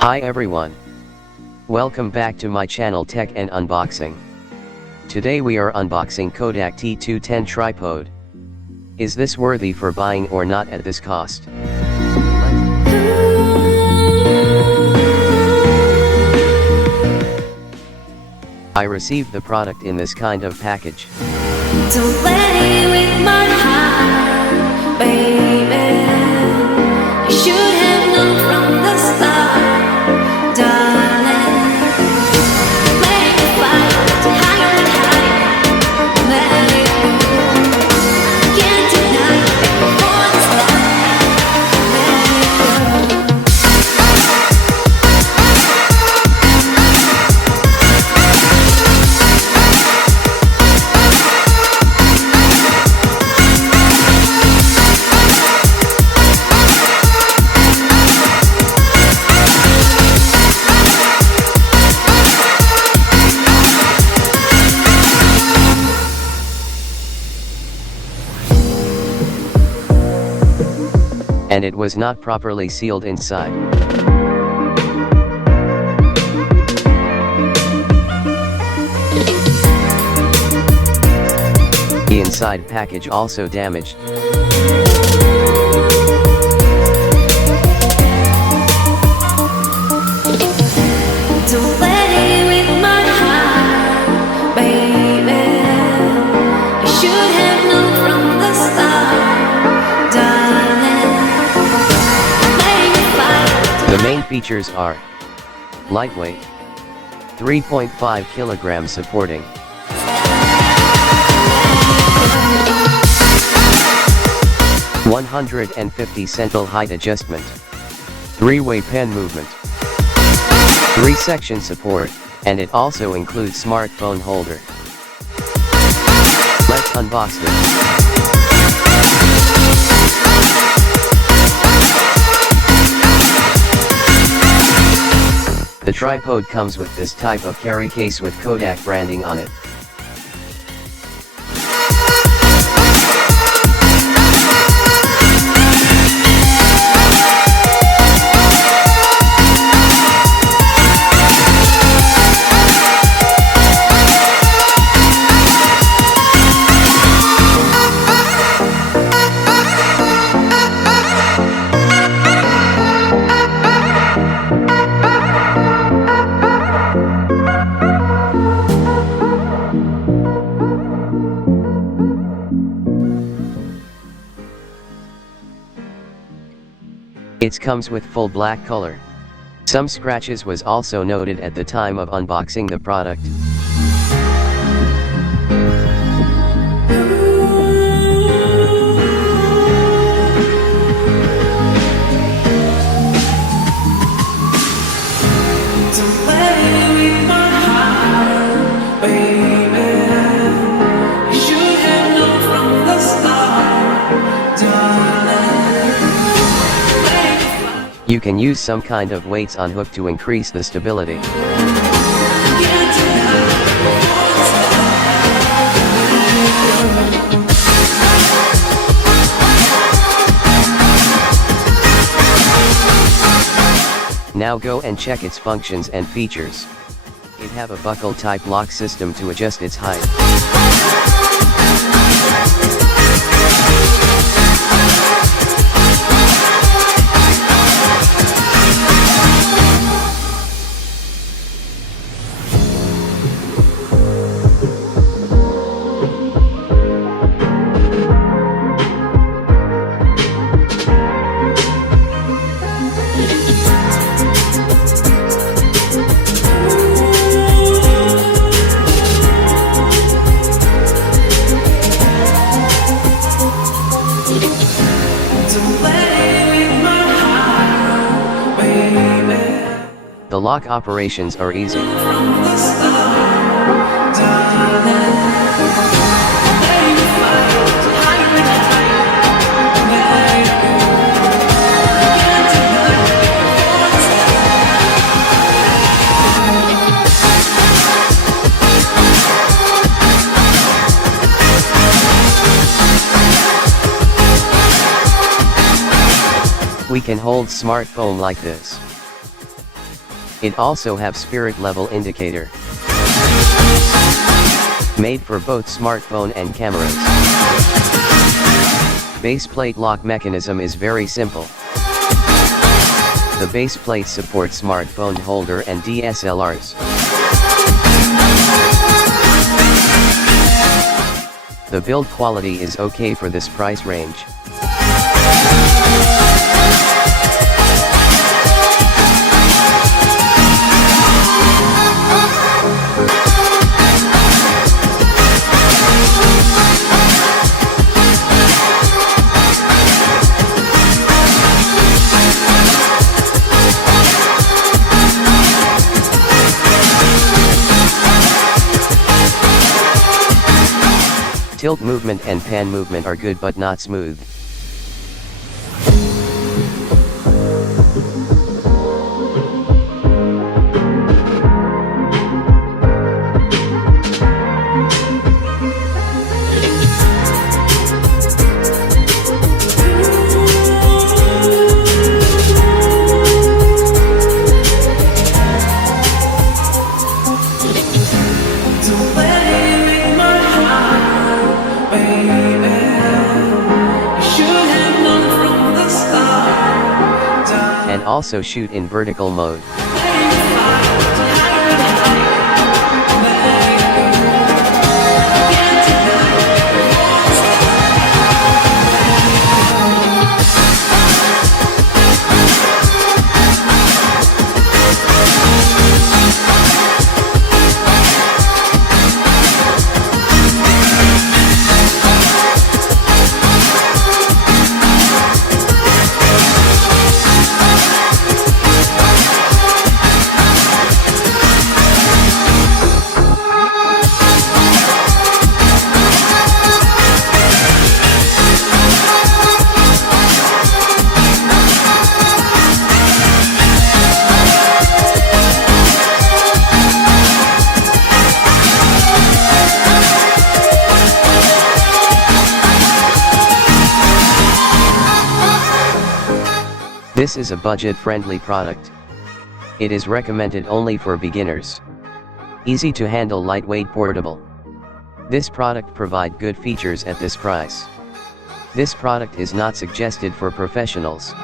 Hi everyone. Welcome back to my channel Tech and Unboxing. Today we are unboxing Kodak T210 tripod. Is this worthy for buying or not at this cost? I received the product in this kind of package. Don't play with my heart, baby. You should have known from the start, darling. Make it fight higher and higher. Let it go. Can't deny it before the start. Let it go. And it was not properly sealed inside. The inside package also damaged. Don't play with my heart, baby. You should have known from the start, darling. Make it fight. The main features are lightweight, 3.5 kilograms supporting, 150 central height adjustment, 3-way pen movement, 3-section support, and it also includes smartphone holder. Let's unbox this. The tripod comes with this type of carry case with Kodak branding on it. It comes with full black color. Some scratches was also noted at the time of unboxing the product. Don't play with my heart, baby. You should have known from the start, darling. You can use some kind of weights on hook to increase the stability. Now go and check its functions and features. It have a buckle type lock system to adjust its height. The lock operations are easy. We can hold smartphone like this. It also have spirit level indicator. Made for both smartphone and cameras. Base plate lock mechanism is very simple. The base plate supports smartphone holder and DSLRs. The build quality is okay for this price range. Tilt movement and pan movement are good but not smooth. And also shoot in vertical mode. This is a budget-friendly product. It is recommended only for beginners. Easy to handle, lightweight, portable. This product provide good features at this price. This product is not suggested for professionals.